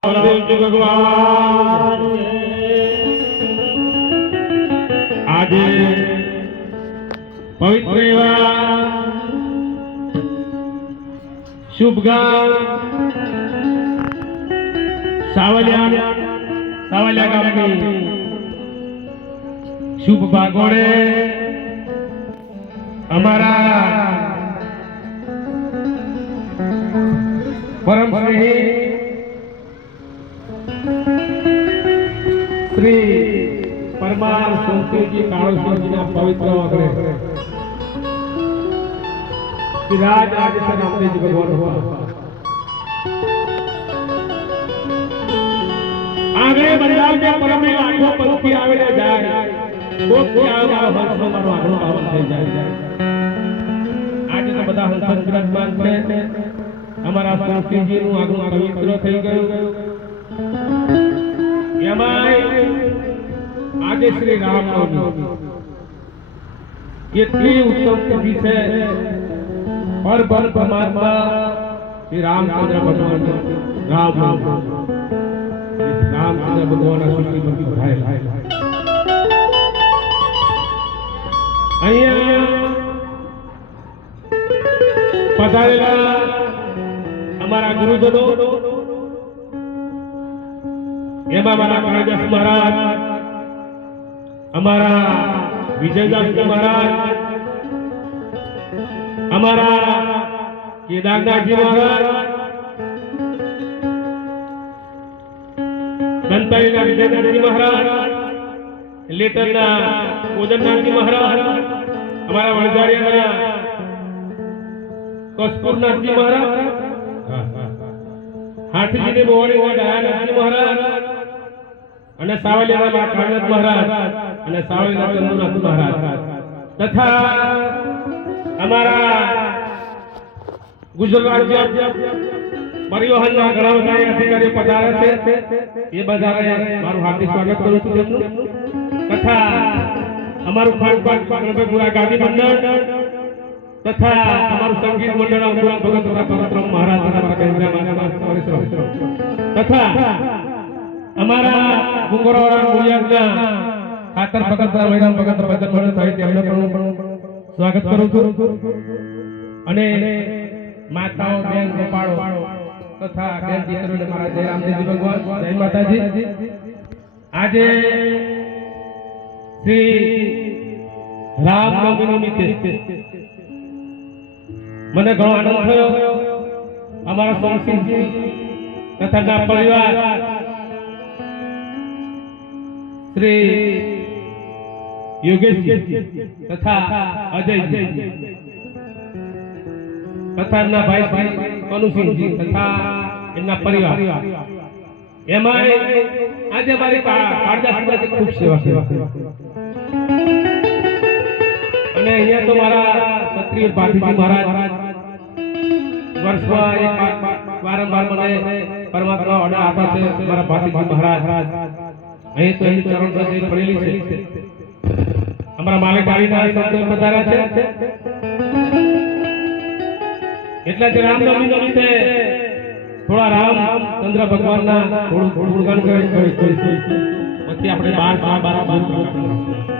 ભગવાન આજે પવિત્ર એવા શુભ ગામ સાવલિયા ગામની શુભ ભાગોળે અમારા પરમ શ્રી પરમાર સોમતીજી કાળોશ્વરજીના પવિત્ર વગરે વિરાજ આજે નામદેવજી ભગવાન આગળ બંધાવ જે પરમે લાખો પંખી આવીને જાય કોકથી આવનારો હંસો મારો આગળ પાવન થઈ જાય આજે તો બધા હંસ વિરાજમાન છે અમારા સોમતીજીનું આગળ પવિત્ર થઈ ગયું એમાંય આજે શ્રી રામનવમી કેટલી ઉત્તમ તિથિ છે પર પરમાત્મા શ્રી રામચંદ્ર ભગવાન રામચંદ્ર ભગવાનના સૃષ્ટિમાંથી પધારેલા અહીંયા પધારેલા અમારા ગુરુજનો એમાં મારા કાળીદાસ મહારાજ અમારા વિજયદાસ મહારાજ અમારા કેદારનાથજી મહારાજ ગણપતિના વિજયનાથજી મહારાજ લેટરના કોદરનાથજી મહારાજ અમારા વણઝારિયાના કસ્તુરનાથજી મહારાજ હાથીજીની મોહણીના દયાનાથજી મહારાજ અને સાવલિયાના કાળનાથ મહારાજ અને સાવલિયાના ચંદ્રનાથ મહારાજ તથા અમારા ગુજરાત રાજ્ય પરિવહનના ઘણા બધા અધિકારીઓ પધારે છે એ બધાને મારું હાર્દિક સ્વાગત કરું છું તેમનું તથા અમારું ખાનપાન ગાંધી મંડળ તથા અમારું સંગીત મંડળ અંબુરા ભગત પવિત્ર મહારાજ તથા અમારા ગુંગરોવાળા ગુડિયાના ખાતર ભગત મેડમ ભગત વચન મંડળ સાહિત્ય એમને પણ સ્વાગત કરું છું અને માતાઓ બેન ગોપાળો તથા બેન દીકરીઓને મારા જય રામદેવજી ભગવાન જય માતાજી આજે શ્રી રામનવમી નિમિત્તે મને ઘણો આનંદ થયો અમારા સોમસિંહજી તથા ના પરિવાર શ્રી યોગેશ તથા અજય તથા એમના ભાઈ કનુસિંહજી તથા એમના પરિવાર એમાં આજે મારી કાળદાસ ખૂબ સેવા અને અહીંયા તો મારા ક્ષત્રિય ભાતીજી મહારાજ વર્ષમાં વારંવાર મને પરમાત્મા ઓર્ડર આપે છે મારા ભાતીજી મહારાજ અહીં તો એની ચરણ રજે પડેલી છે અમારા માલિકારીના સંતો પધાર્યા છે એટલે જે રામનવમી નિમિત્તે થોડા રામચંદ્ર ભગવાનના થોડું ગુણગાન કરીશું પછી આપણે 12 12